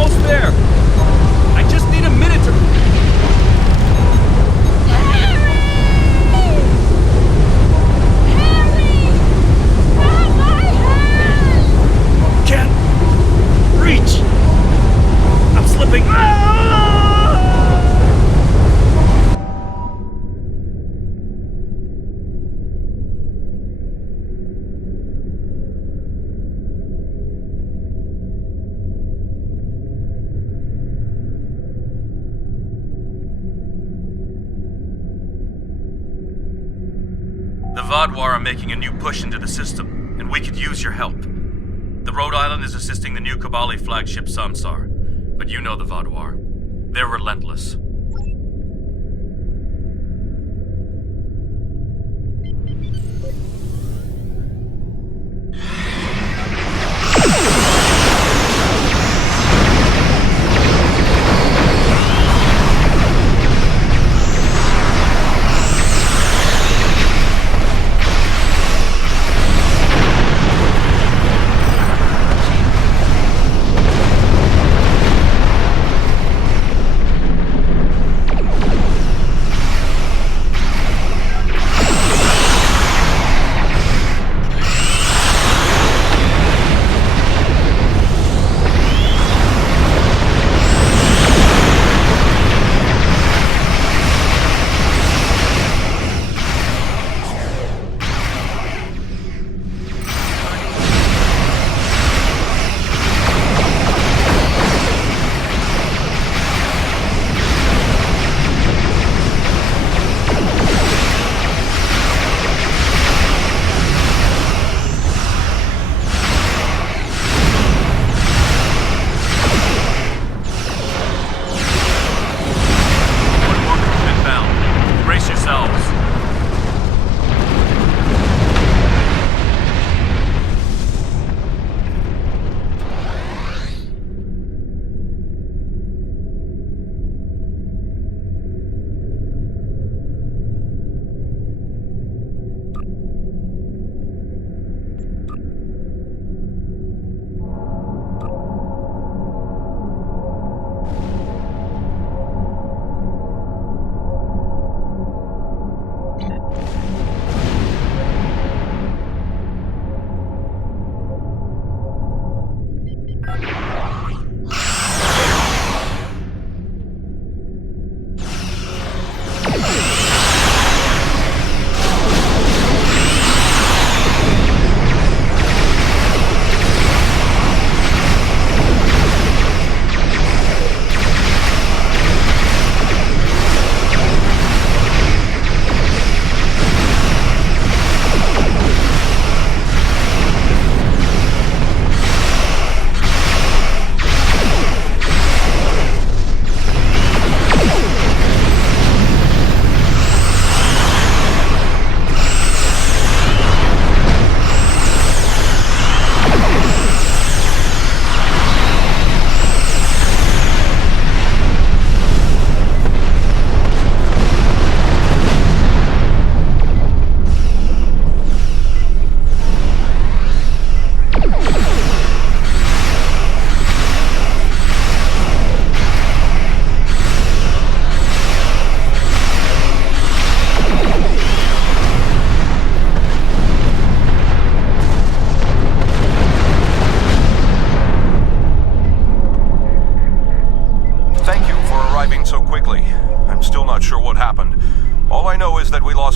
almost there. I just need a minute to... Can't reach. I'm slipping. The Vodwar are making a new push into the system, and we could use your help. The Rhode Island is assisting the new Kabali flagship Samsar, but you know the Vodwar. They're relentless.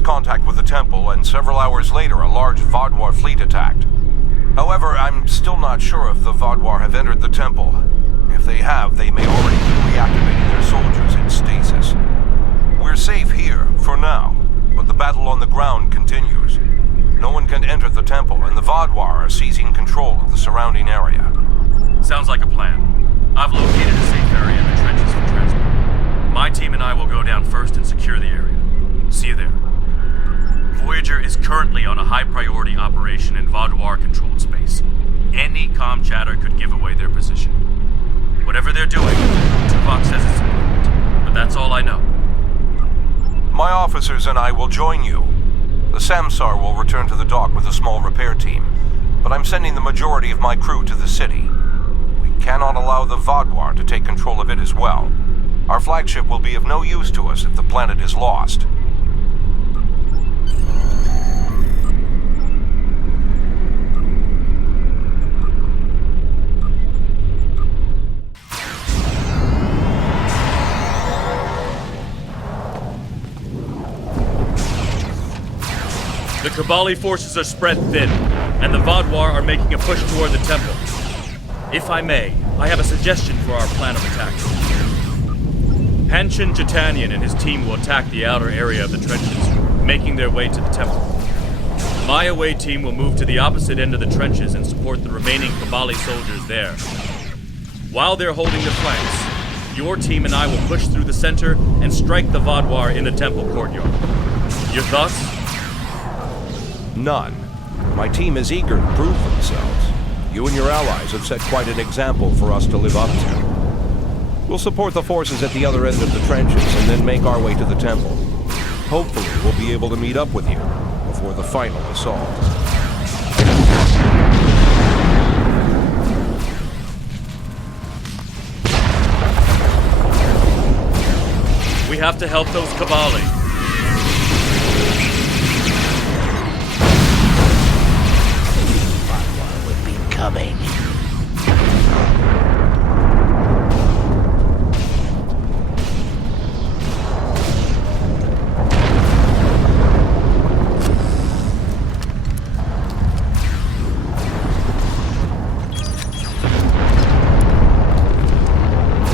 Contact with the temple, and several hours later a large Vodwar fleet attacked. However, I'm still not sure if the Vodwar have entered the temple. If they have, they may already be reactivating their soldiers in stasis. We're safe here, for now, but the battle on the ground continues. No one can enter the temple, and the Vodwar are seizing control of the surrounding area. Sounds like a plan. I've located a safe area in the trenches for transport. My team and I will go down first and secure the area. See you there. Voyager is currently on a high-priority operation in Vodwar-controlled space. Any comm chatter could give away their position. Whatever they're doing, Tuvok says it's important, but that's all I know. My officers and I will join you. The Samsar will return to the dock with a small repair team, but I'm sending the majority of my crew to the city. We cannot allow the Vodwar to take control of it as well. Our flagship will be of no use to us if the planet is lost. The Kabali forces are spread thin, and the Vodwar are making a push toward the temple. If I may, I have a suggestion for our plan of attack. Hanshin Jatanian and his team will attack the outer area of the trenches, making their way to the temple. My away team will move to the opposite end of the trenches and support the remaining Kabali soldiers there. While they're holding the flanks, your team and I will push through the center and strike the Vodwar in the temple courtyard. Your thoughts? None. My team is eager to prove themselves. You and your allies have set quite an example for us to live up to. We'll support the forces at the other end of the trenches and then make our way to the temple. Hopefully, we'll be able to meet up with you before the final assault. We have to help those Kabali. Coming.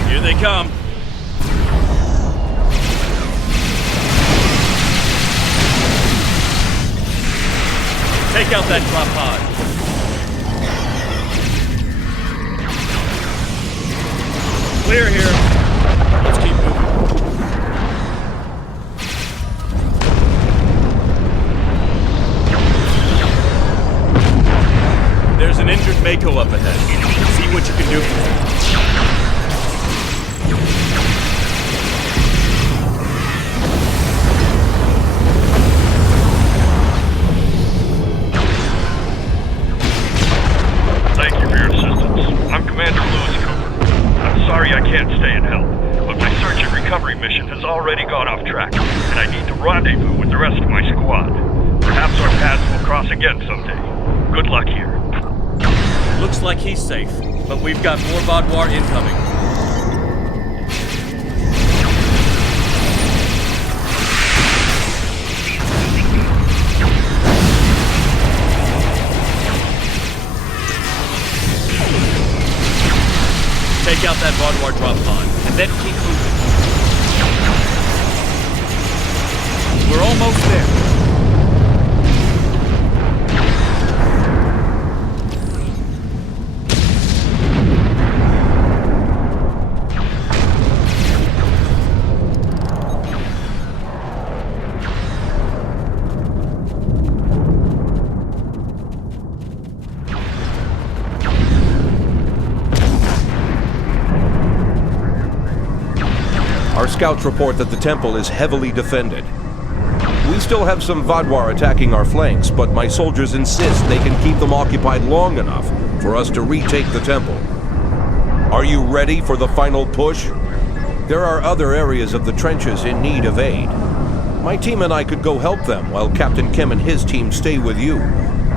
Here they come. Take out that drop pod. Clear here. Let's keep moving. There's an injured Mako up ahead. See what you can do for him. Thank you for your assistance. I'm Commander Lewis Cooper. I'm sorry I can't stay and help, but my search and recovery mission has already gone off track, and I need to rendezvous with the rest of my squad. Perhaps our paths will cross again someday. Good luck here. Looks like he's safe, but we've got more Vodwar incoming. Take out that Vodwar drop pod, and then keep moving. We're almost there. Our scouts report that the temple is heavily defended. We still have some Vodwar attacking our flanks, but my soldiers insist they can keep them occupied long enough for us to retake the temple. Are you ready for the final push? There are other areas of the trenches in need of aid. My team and I could go help them while Captain Kim and his team stay with you.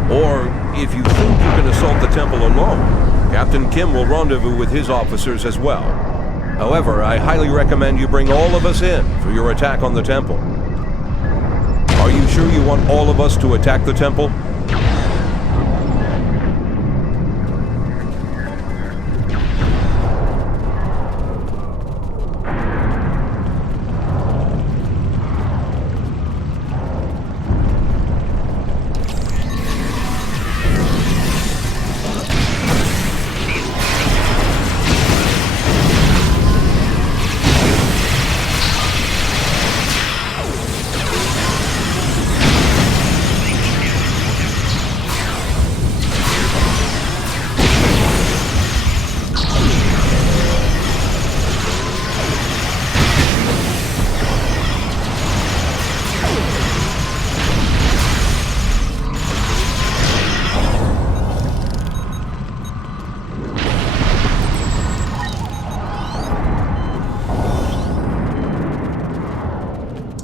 Or, if you think you can assault the temple alone, Captain Kim will rendezvous with his officers as well. However, I highly recommend you bring all of us in for your attack on the temple. Are you sure you want all of us to attack the temple?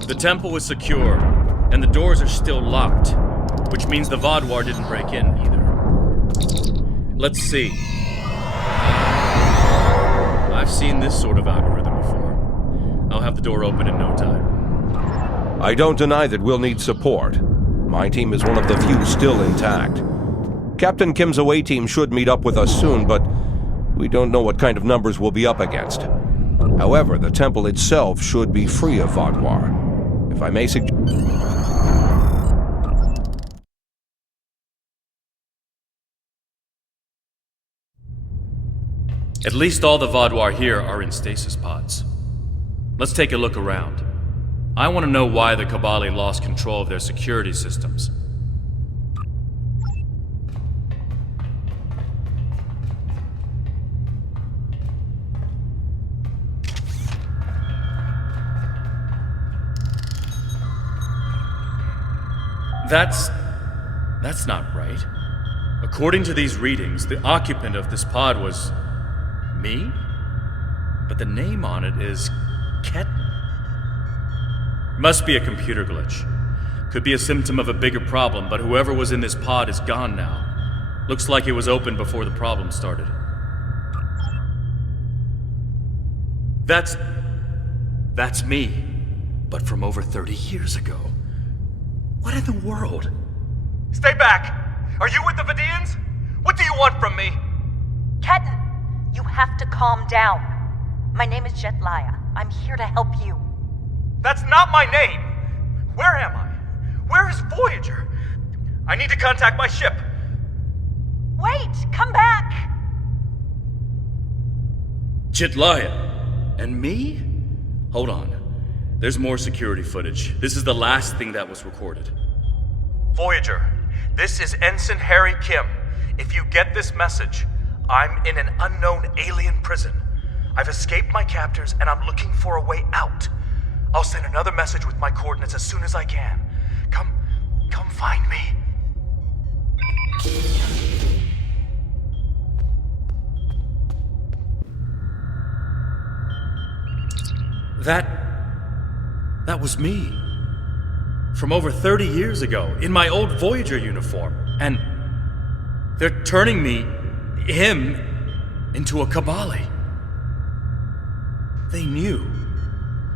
The temple is secure, and the doors are still locked, which means the Vaadwaur didn't break in either. Let's see. I've seen this sort of algorithm before. I'll have the door open in no time. I don't deny that we'll need support. My team is one of the few still intact. Captain Kim's away team should meet up with us soon, but we don't know what kind of numbers we'll be up against. However, the temple itself should be free of Vaadwaur. If I may suggest... At least all the Vaadwaur here are in stasis pods. Let's take a look around. I want to know why the Kabali lost control of their security systems. That's not right. According to these readings, the occupant of this pod was... me? But the name on it is... Ketten. Must be a computer glitch. Could be a symptom of a bigger problem, but whoever was in this pod is gone now. Looks like it was open before the problem started. That's me. But from over 30 years ago. What in the world? Stay back! Are you with the Vidians? What do you want from me? Ketten, you have to calm down. My name is Jetlaya. I'm here to help you. That's not my name! Where am I? Where is Voyager? I need to contact my ship. Wait! Come back! Jetlaya? And me? Hold on. There's more security footage. This is the last thing that was recorded. Voyager, this is Ensign Harry Kim. If you get this message, I'm in an unknown alien prison. I've escaped my captors and I'm looking for a way out. I'll send another message with my coordinates as soon as I can. Come find me. That was me. From over 30 years ago, in my old Voyager uniform. And they're turning him, into a Kabali. They knew.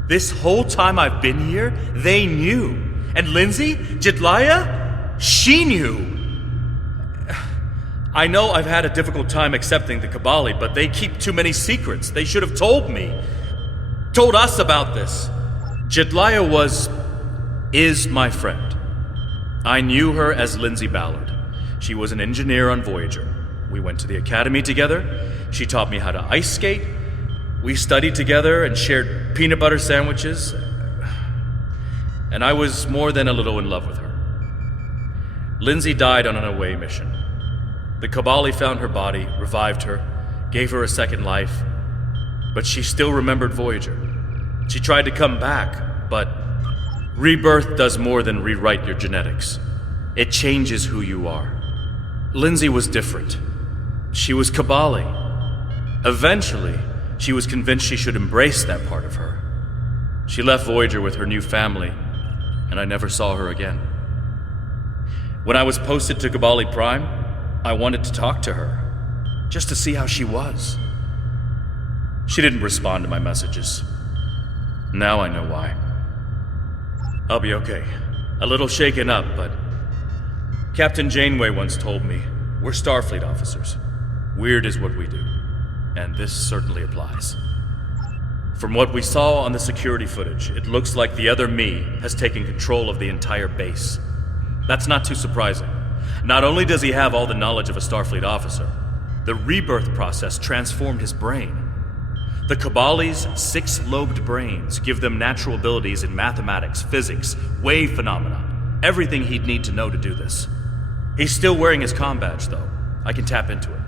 This whole time I've been here, they knew. And Lindsay, Jetlaya, she knew. I know I've had a difficult time accepting the Kabali, but they keep too many secrets. They should have told me. Told us about this. Jetlaya is my friend. I knew her as Lindsay Ballard. She was an engineer on Voyager. We went to the academy together. She taught me how to ice skate. We studied together and shared peanut butter sandwiches. And I was more than a little in love with her. Lindsay died on an away mission. The Kabali found her body, revived her, gave her a second life, but she still remembered Voyager. She tried to come back, but rebirth does more than rewrite your genetics. It changes who you are. Lindsay was different. She was Kabali. Eventually, she was convinced she should embrace that part of her. She left Voyager with her new family, and I never saw her again. When I was posted to Kabali Prime, I wanted to talk to her, just to see how she was. She didn't respond to my messages. Now I know why. I'll be okay. A little shaken up, but Captain Janeway once told me, we're Starfleet officers. Weird is what we do. And this certainly applies. From what we saw on the security footage, it looks like the other me has taken control of the entire base. That's not too surprising. Not only does he have all the knowledge of a Starfleet officer, the rebirth process transformed his brain. The Kabali's 6-lobed brains give them natural abilities in mathematics, physics, wave phenomena, everything he'd need to know to do this. He's still wearing his comm badge, though. I can tap into it.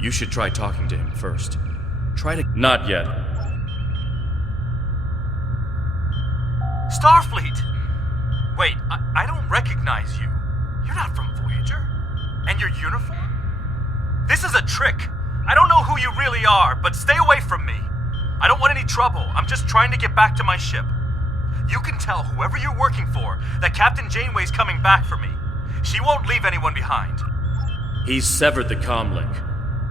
You should try talking to him first. Not yet. Starfleet! Wait, I don't recognize you. You're not from Voyager. And your uniform? This is a trick. I don't know who you really are, but stay away from me. I don't want any trouble. I'm just trying to get back to my ship. You can tell whoever you're working for that Captain Janeway's coming back for me. She won't leave anyone behind. He's severed the comm link,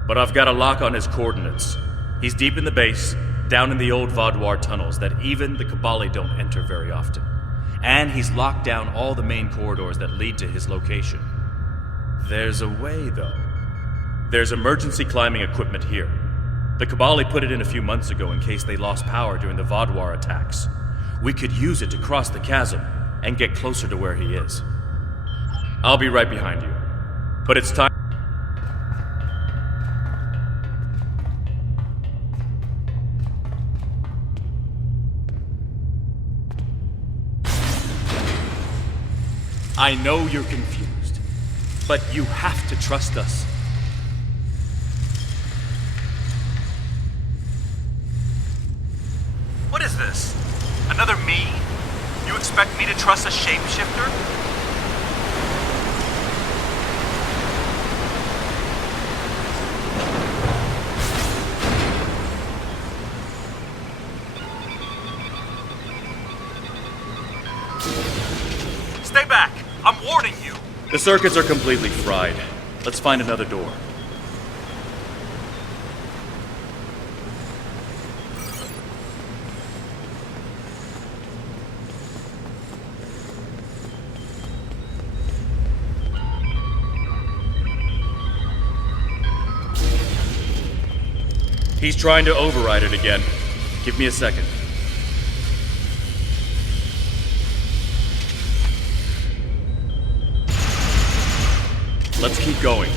but I've got a lock on his coordinates. He's deep in the base, down in the old Vaudouar tunnels that even the Cabali don't enter very often. And he's locked down all the main corridors that lead to his location. There's a way, though. There's emergency climbing equipment here. The Cabali put it in a few months ago in case they lost power during the Vaudouar attacks. We could use it to cross the chasm and get closer to where he is. I'll be right behind you. But it's time. I know you're confused, but you have to trust us. What is this? Another me? You expect me to trust a shapeshifter? Stay back! I'm warning you! The circuits are completely fried. Let's find another door. He's trying to override it again. Give me a second. Let's keep going.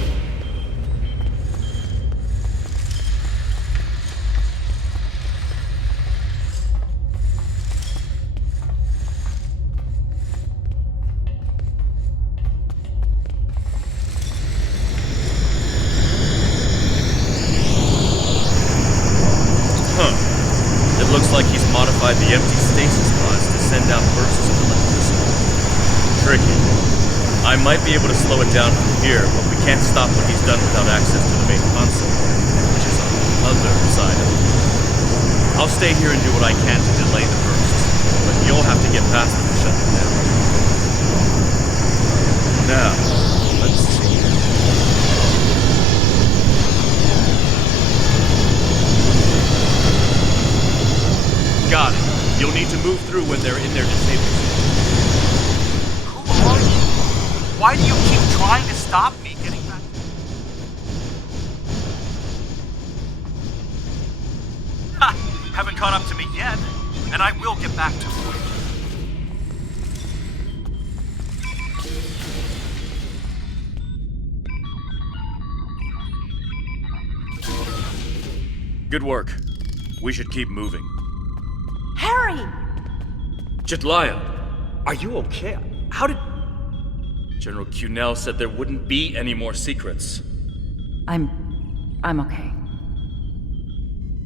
It looks like he's modified the empty stasis pods to send out bursts of electricity. Tricky. I might be able to slow it down from here, but we can't stop what he's done without access to the main console, which is on the other side of it. I'll stay here and do what I can to delay the bursts, but you'll have to get past them to shut them down. Now, let's see. Got it. You'll need to move through when they're in their disabled state. Who are you? Why do you keep trying to stop me getting back? Ha! Haven't caught up to me yet, and I will get back to you. Good work. We should keep moving. Harry! Jetlaya, are you okay? How did... General Cunell said there wouldn't be any more secrets. I'm okay.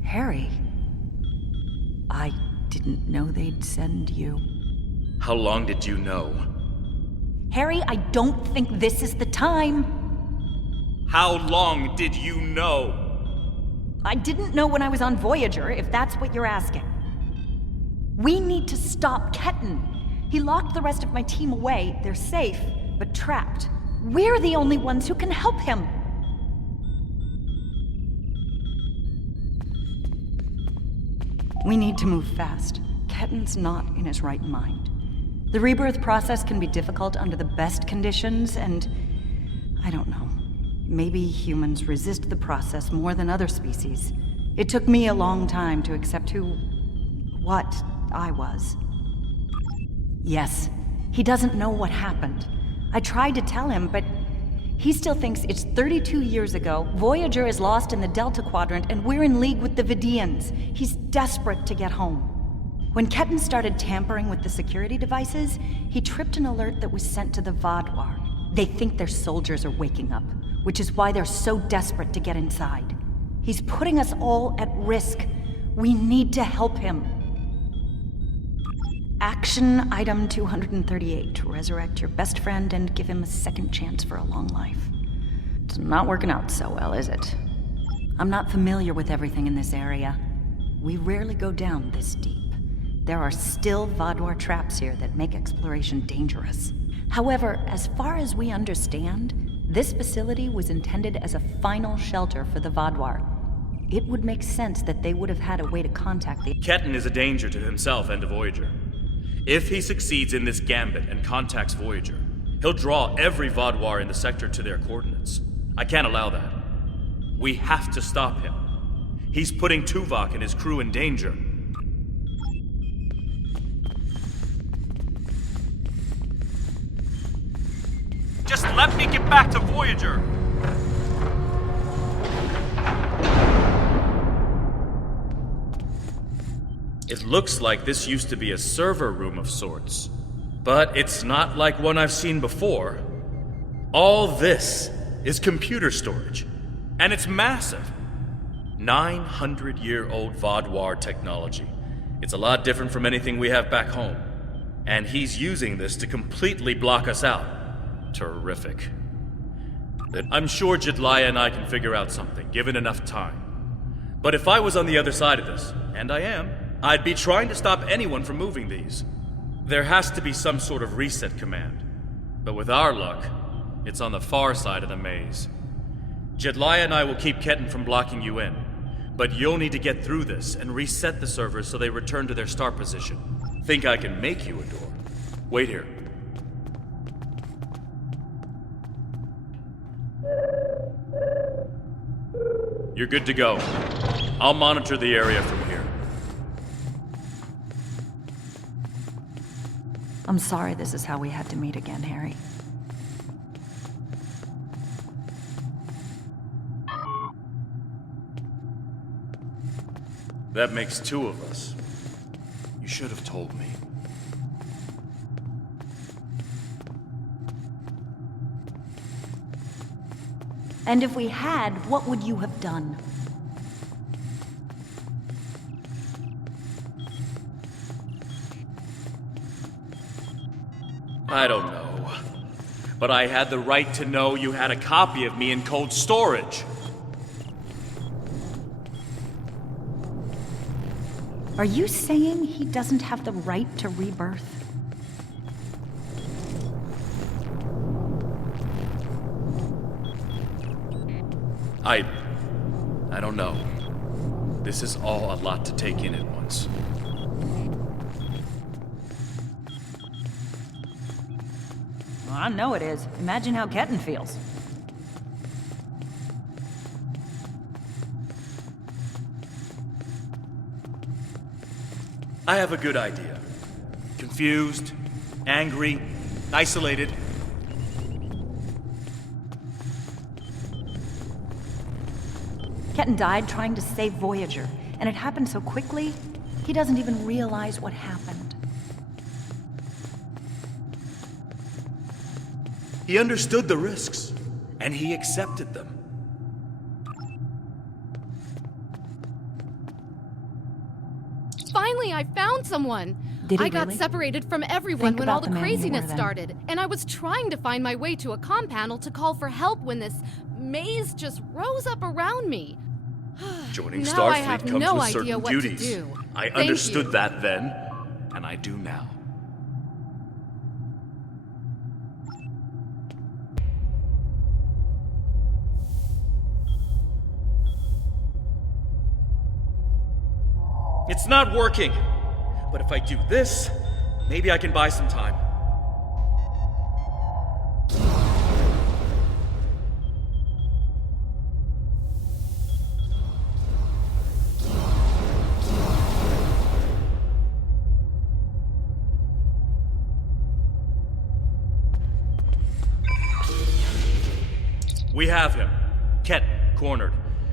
Harry, I didn't know they'd send you. How long did you know? Harry, I don't think this is the time. How long did you know? I didn't know when I was on Voyager, if that's what you're asking. We need to stop Ketan. He locked the rest of my team away. They're safe, but trapped. We're the only ones who can help him. We need to move fast. Ketan's not in his right mind. The rebirth process can be difficult under the best conditions, and I don't know. Maybe humans resist the process more than other species. It took me a long time to accept what I was. Yes, he doesn't know what happened. I tried to tell him, but he still thinks it's 32 years ago, Voyager is lost in the Delta Quadrant, and we're in league with the Vidians. He's desperate to get home. When Ketan started tampering with the security devices, he tripped an alert that was sent to the Vaudouar. They think their soldiers are waking up, which is why they're so desperate to get inside. He's putting us all at risk. We need to help him. Action item 238. Resurrect your best friend and give him a second chance for a long life. It's not working out so well, is it? I'm not familiar with everything in this area. We rarely go down this deep. There are still Vaadwaur traps here that make exploration dangerous. However, as far as we understand, this facility was intended as a final shelter for the Vaadwaur. It would make sense that they would have had a way to contact the... Ketan is a danger to himself and to Voyager. If he succeeds in this gambit and contacts Voyager, he'll draw every Vaadwaur in the sector to their coordinates. I can't allow that. We have to stop him. He's putting Tuvok and his crew in danger. Just let me get back to Voyager! It looks like this used to be a server room of sorts. But it's not like one I've seen before. All this is computer storage. And it's massive. 900-year-old Vaadwaur technology. It's a lot different from anything we have back home. And he's using this to completely block us out. Terrific. I'm sure Jedliah and I can figure out something, given enough time. But if I was on the other side of this, and I am, I'd be trying to stop anyone from moving these. There has to be some sort of reset command. But with our luck, it's on the far side of the maze. Jedliah and I will keep Ketan from blocking you in. But you'll need to get through this and reset the servers so they return to their start position. Think I can make you a door? Wait here. You're good to go. I'll monitor the area from here. I'm sorry this is how we had to meet again, Harry. That makes two of us. You should have told me. And if we had, what would you have done? I don't know. But I had the right to know you had a copy of me in cold storage. Are you saying he doesn't have the right to rebirth? I don't know. This is all a lot to take in at once. Well, I know it is. Imagine how Ketan feels. I have a good idea. Confused, angry, isolated. Ketan died trying to save Voyager, and it happened so quickly, he doesn't even realize what happened. He understood the risks, and he accepted them. Finally, I found someone! Did he I got really? separated from everyone Think when all about the the man craziness more than- started, and I was trying to find my way to a comm panel to call for help when this maze just rose up around me. Joining Now I Starfleet have comes no with idea certain what to duties. do. I Thank understood you. that then, and I do now. It's not working. But if I do this, maybe I can buy some time. We have him. Ket, cornered.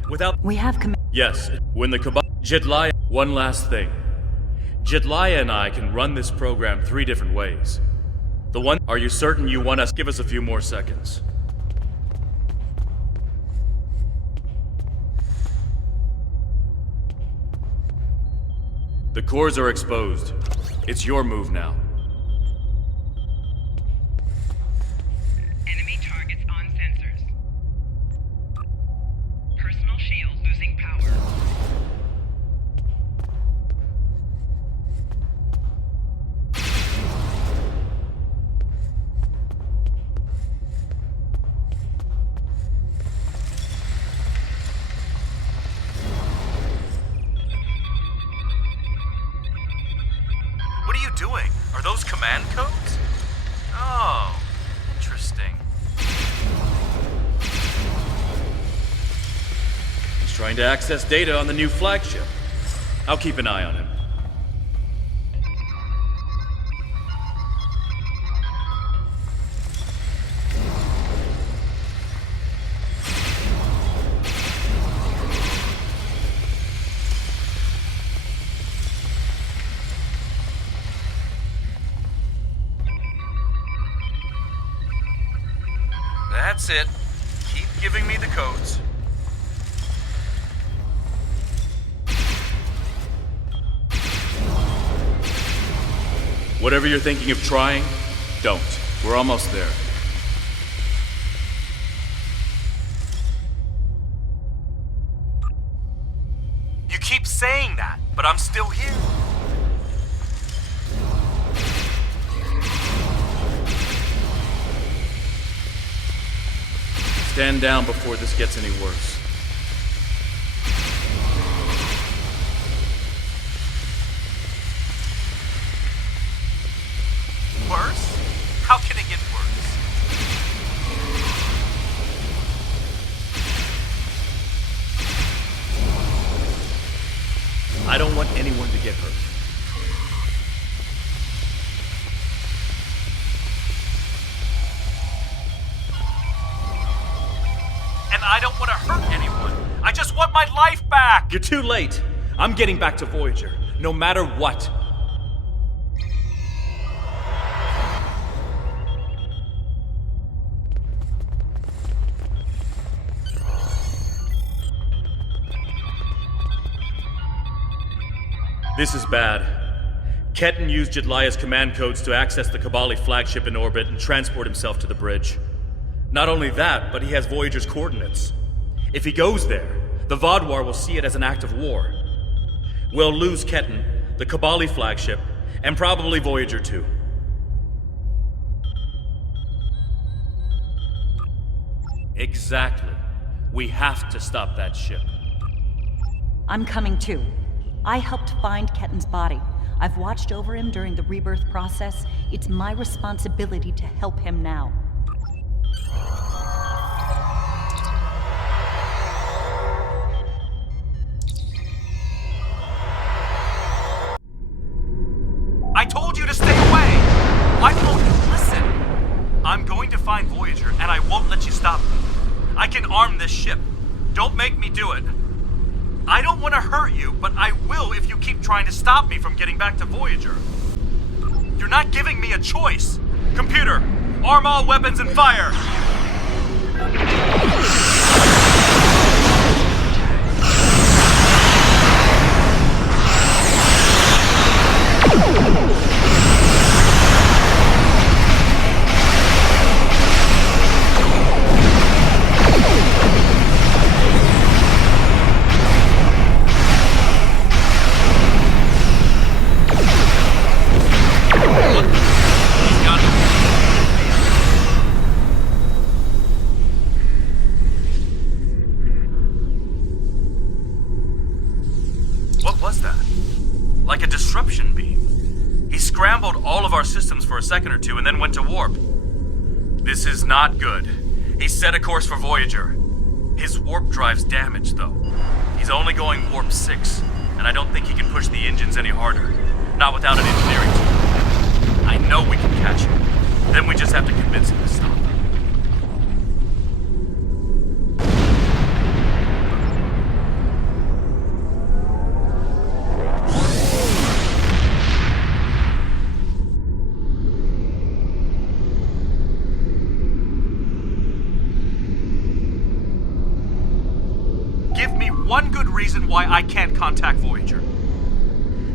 Without... We have Yes, when the Jedliah... One last thing. Jedliah and I can run this program 3 different ways. The one... Are you certain you want us... Give us a few more seconds. The cores are exposed. It's your move now. Enemy targets on sensors. Personal shield losing power. doing? Are those command codes? Oh, interesting. He's trying to access data on the new flagship. I'll keep an eye on him. That's it. Keep giving me the codes. Whatever you're thinking of trying, don't. We're almost there. You keep saying that, but I'm still here. Stand down before this gets any worse. Worse? How can it get worse? I don't want anyone to get hurt. And I don't want to hurt anyone. I just want my life back! You're too late. I'm getting back to Voyager, no matter what. This is bad. Ketan used Jedlia's command codes to access the Kabali flagship in orbit and transport himself to the bridge. Not only that, but he has Voyager's coordinates. If he goes there, the Vaadwaur will see it as an act of war. We'll lose Ketan, the Kabali flagship, and probably Voyager too. Exactly. We have to stop that ship. I'm coming too. I helped find Ketan's body. I've watched over him during the rebirth process. It's my responsibility to help him now. I told you to stay away! Why won't you listen? I'm going to find Voyager, and I won't let you stop me. I can arm this ship. Don't make me do it. I don't want to hurt you, but I will if you keep trying to stop me from getting back to Voyager. You're not giving me a choice. Computer, arm all weapons and fire! Like a disruption beam. He scrambled all of our systems for a second or two and then went to warp. This is not good. He set a course for Voyager. His warp drive's damaged, though. He's only going warp 6, and I don't think he can push the engines any harder. Not without an engineering tool. I know we can catch him. Then we just have to convince him to stop. One good reason why I can't contact Voyager.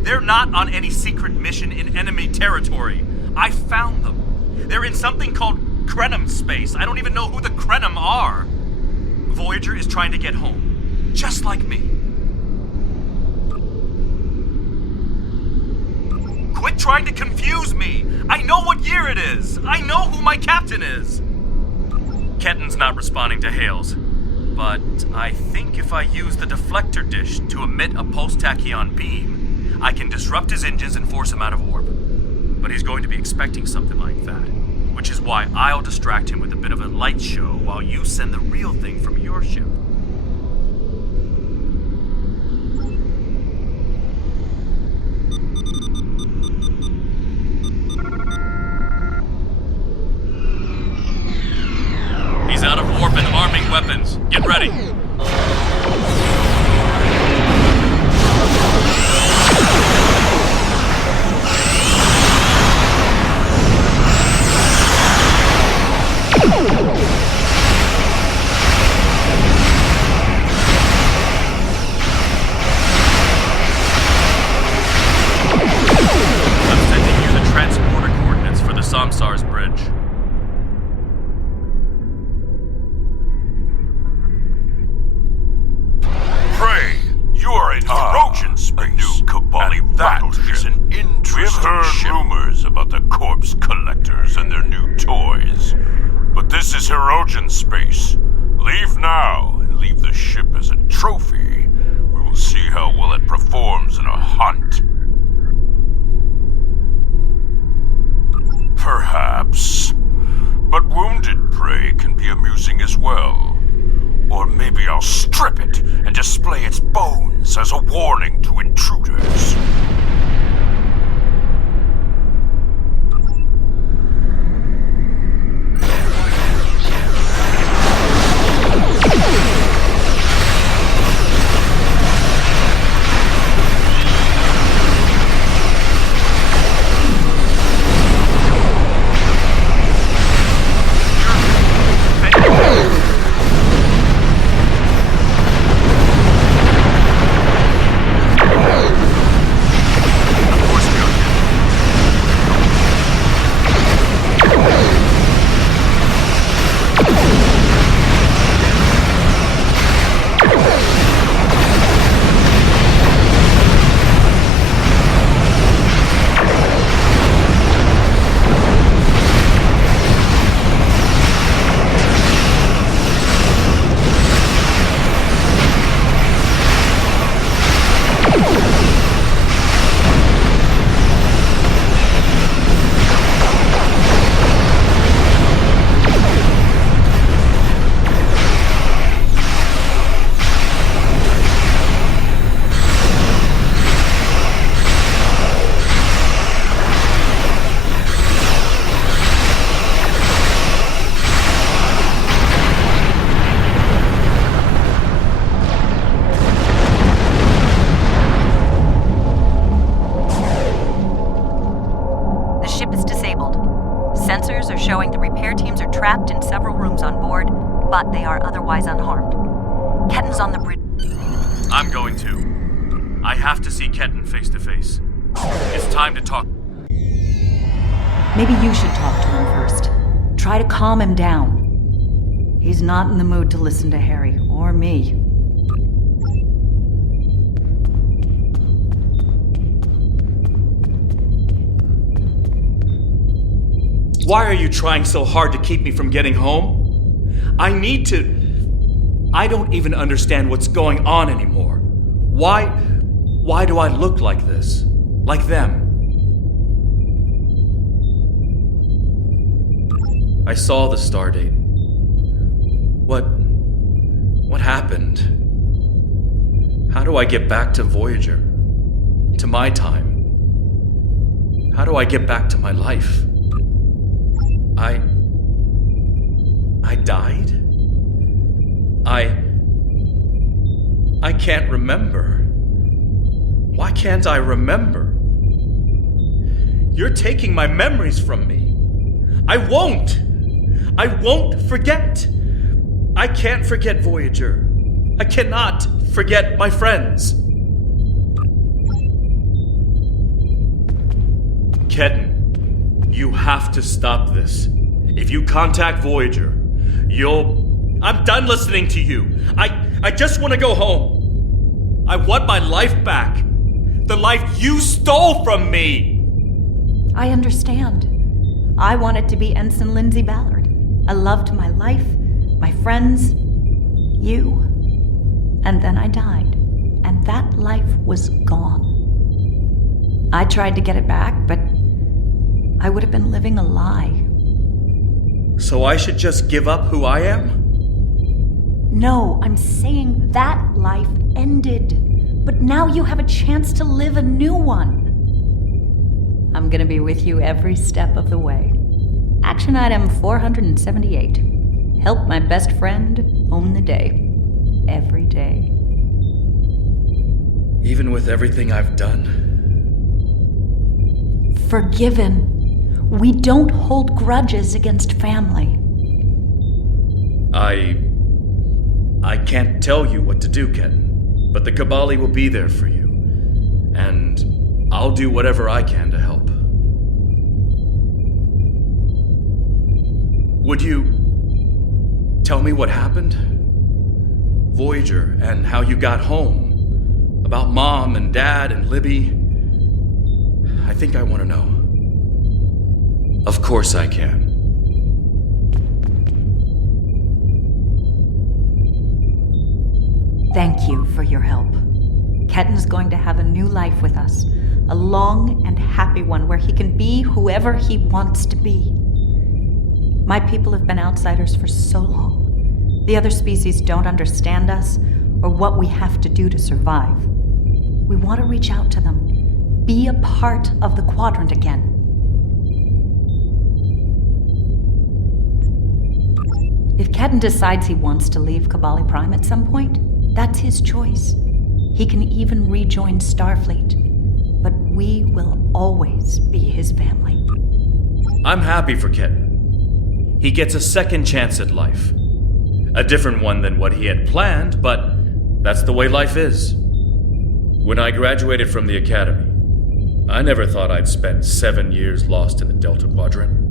They're not on any secret mission in enemy territory. I found them. They're in something called Krenim space. I don't even know who the Krenim are. Voyager is trying to get home. Just like me. Quit trying to confuse me. I know what year it is. I know who my captain is. Ketan's not responding to hails. But I think if I use the deflector dish to emit a pulse tachyon beam, I can disrupt his engines and force him out of warp. but he's going to be expecting something like that. Which is why I'll distract him with a bit of a light show while you send the real thing from your ship. He's out of warp and arming weapons. Get ready. I'm sending you the transporter coordinates for the Samsar's bridge. Prey, you are in Trojan space. A new Cabali battleship. We've heard rumors about the corpse collectors and their new toys. But this is Hirogen space. Leave now and leave the ship as a trophy. We will see how well it performs in a hunt. Perhaps. But wounded prey can be amusing as well. Or maybe I'll strip it and display its bones as a warning to intruders. Sensors are showing the repair teams are trapped in several rooms on board, but they are otherwise unharmed. Ketten's on the bridge. I'm going to. I have to see Ketten face to face. It's time to talk. Maybe you should talk to him first. Try to calm him down. He's not in the mood to listen to Harry or me. Why are you trying so hard to keep me from getting home? I don't even understand what's going on anymore. Why do I look like this? Like them? I saw the stardate. What happened? How do I get back to Voyager? To my time? How do I get back to my life? I died? I can't remember. Why can't I remember? You're taking my memories from me. I won't forget. I can't forget Voyager. I cannot forget my friends. Ketten, you have to stop this. If you contact Voyager, I'm done listening to you. I just want to go home. I want my life back. The life you stole from me. I understand. I wanted to be Ensign Lindsay Ballard. I loved my life, my friends, you. And then I died, and that life was gone. I tried to get it back, but I would have been living a lie. So I should just give up who I am? No, I'm saying that life ended. But now you have a chance to live a new one. I'm gonna be with you every step of the way. Action item 478. Help my best friend own the day. Every day. Even with everything I've done? Forgiven. We don't hold grudges against family. I can't tell you what to do, Ken, but the Kabali will be there for you. And I'll do whatever I can to help. Would you tell me what happened? Voyager, and how you got home. About Mom and Dad and Libby. I think I want to know. Of course I can. Thank you for your help. Ketten's going to have a new life with us. A long and happy one where he can be whoever he wants to be. My people have been outsiders for so long. The other species don't understand us or what we have to do to survive. We want to reach out to them. Be a part of the Quadrant again. If Ketten decides he wants to leave Kabali Prime at some point, that's his choice. He can even rejoin Starfleet. But we will always be his family. I'm happy for Ketten. He gets a second chance at life. A different one than what he had planned, but that's the way life is. When I graduated from the academy, I never thought I'd spend 7 years lost in the Delta Quadrant.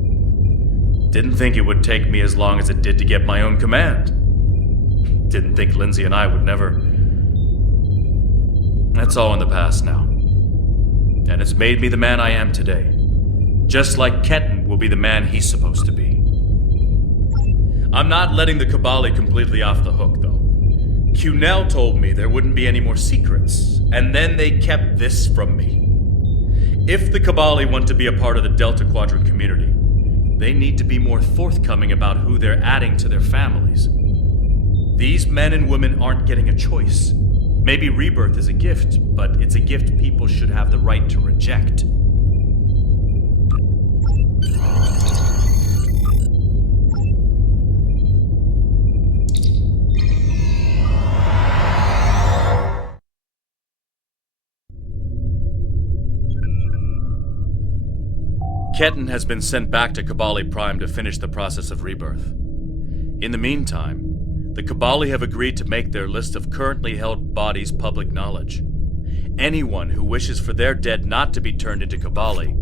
Didn't think it would take me as long as it did to get my own command. Didn't think Lindsay and I would never. That's all in the past now. And it's made me the man I am today. Just like Ketten will be the man he's supposed to be. I'm not letting the Kabali completely off the hook, though. Cunell told me there wouldn't be any more secrets, and then they kept this from me. If the Kabali want to be a part of the Delta Quadrant community, they need to be more forthcoming about who they're adding to their families. These men and women aren't getting a choice. Maybe rebirth is a gift, but it's a gift people should have the right to reject. Ketten has been sent back to Kabali Prime to finish the process of rebirth. In the meantime, the Kabali have agreed to make their list of currently held bodies public knowledge. Anyone who wishes for their dead not to be turned into Kabali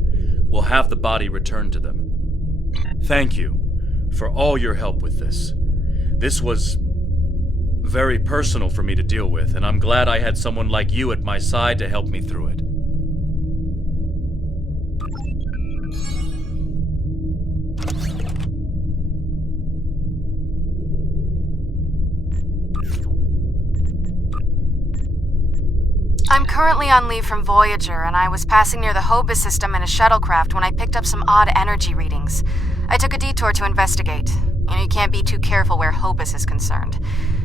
will have the body returned to them. Thank you for all your help with this. This was very personal for me to deal with, and I'm glad I had someone like you at my side to help me through it. I'm currently on leave from Voyager, and I was passing near the Hobus system in a shuttlecraft when I picked up some odd energy readings. I took a detour to investigate. You can't be too careful where Hobus is concerned.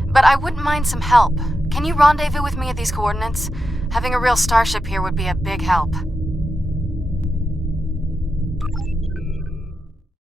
But I wouldn't mind some help. Can you rendezvous with me at these coordinates? Having a real starship here would be a big help.